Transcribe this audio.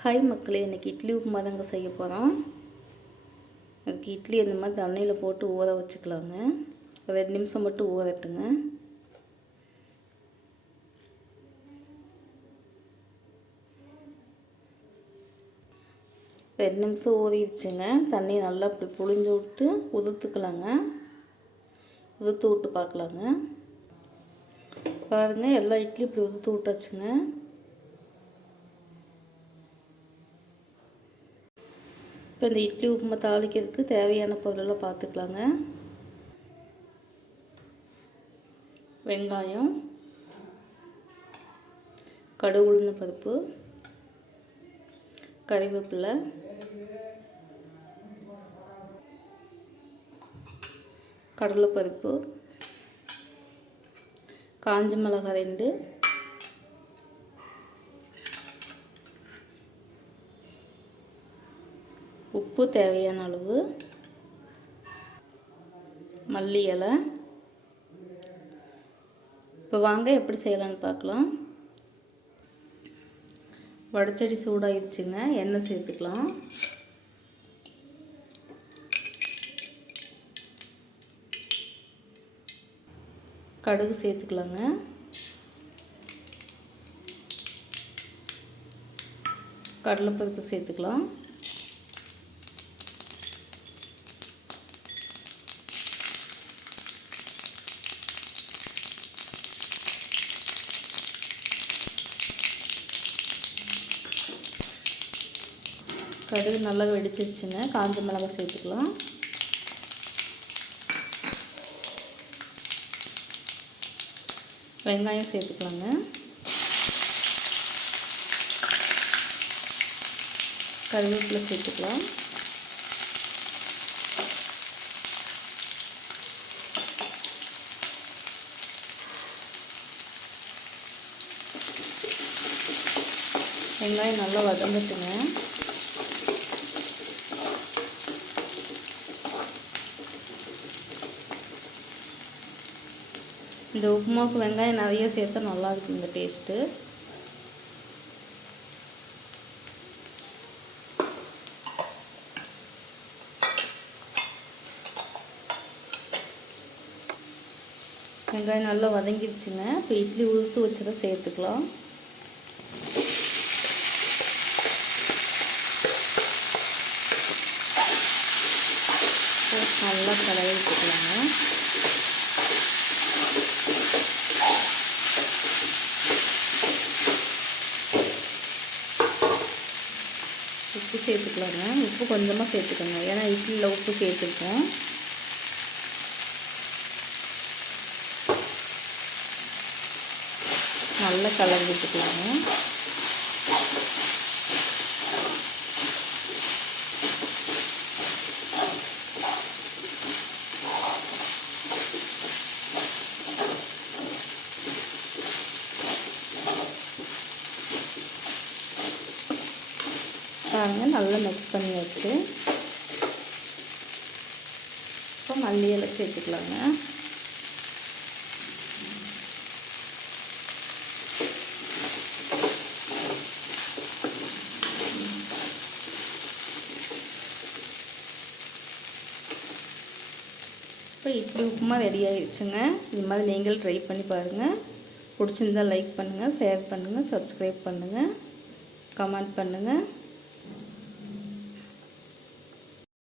Hi மக்களே, இன்றைக்கி இட்லி உப்புமா தாங்க செய்ய போகிறோம். அதுக்கு இட்லி இந்த மாதிரி தண்ணியில் போட்டு ஊற வச்சுக்கலாங்க. 2 நிமிஷம் மட்டும் ஊறட்டுங்க. ரெண்டு நிமிஷம் ஊறிடுச்சுங்க. தண்ணியை நல்லா அப்படி புழிஞ்சு விட்டு உதுத்துக்கலாங்க. உதுத்து விட்டு பார்க்கலாங்க. பாருங்கள், எல்லா இட்லி இப்படி உதுத்து விட்டாச்சுங்க. இப்போ இந்த இட்லி உப்புமா தாளிக்கிறதுக்கு தேவையான பொருளெல்லாம் பார்த்துக்கலாங்க. வெங்காயம், கடுகு உளுந்த பருப்பு, கறிவேப்பிலை, கடலைப்பருப்பு, காஞ்ச மிளகாய் 2, உப்பு தேவையான அளவு, மல்லி இலை. இப்போ வாங்க எப்படி செய்யலான்னு பார்க்கலாம். வடச்சட்டி சூடாகிடுச்சுங்க. எண்ணெய் சேர்த்துக்கலாம். கடுகு சேர்த்துக்கலாங்க. கடலைப்பருப்பு சேர்த்துக்கலாம். கடுகு நல்லா வெடிச்சிருச்சுங்க. காஞ்ச மிளகாய் சேர்த்துக்கலாம். வெங்காயம் சேர்த்துக்கலாங்க. கருவேப்பிலை சேர்த்துக்கலாம். வெங்காயம் நல்லா வதங்கட்டுங்க. இந்த உப்புமாவுக்கு வெங்காயம் நிறைய சேர்த்தா நல்லாயிருக்கும் இந்த டேஸ்ட்டு. வெங்காயம் நல்லா வதங்கிடுச்சுங்க. இப்போ இட்லி உளுத்து வச்சதை சேர்த்துக்கலாம். நல்லா கலரி விட்டுக்கலாங்க. உப்பு சேர்த்துக்கலாங்க. உப்பு கொஞ்சமாக சேர்த்துக்கோங்க, ஏன்னா இட்லியில் உப்பு சேர்த்துருக்கோம். நல்லா கலரி விட்டுக்கலாங்க. பாருங்கள், நல்லா மிக்ஸ் பண்ணி வச்சு இப்போ மல்லி இலை சேர்த்துக்கலாங்க. இப்போ இட்லி உப்புமா ரெடி ஆகிடுச்சுங்க. இது மாதிரி நீங்கள் ட்ரை பண்ணி பாருங்கள். பிடிச்சிருந்தால் லைக் பண்ணுங்கள், ஷேர் பண்ணுங்கள், சப்ஸ்கிரைப் பண்ணுங்கள், கமெண்ட் பண்ணுங்கள்.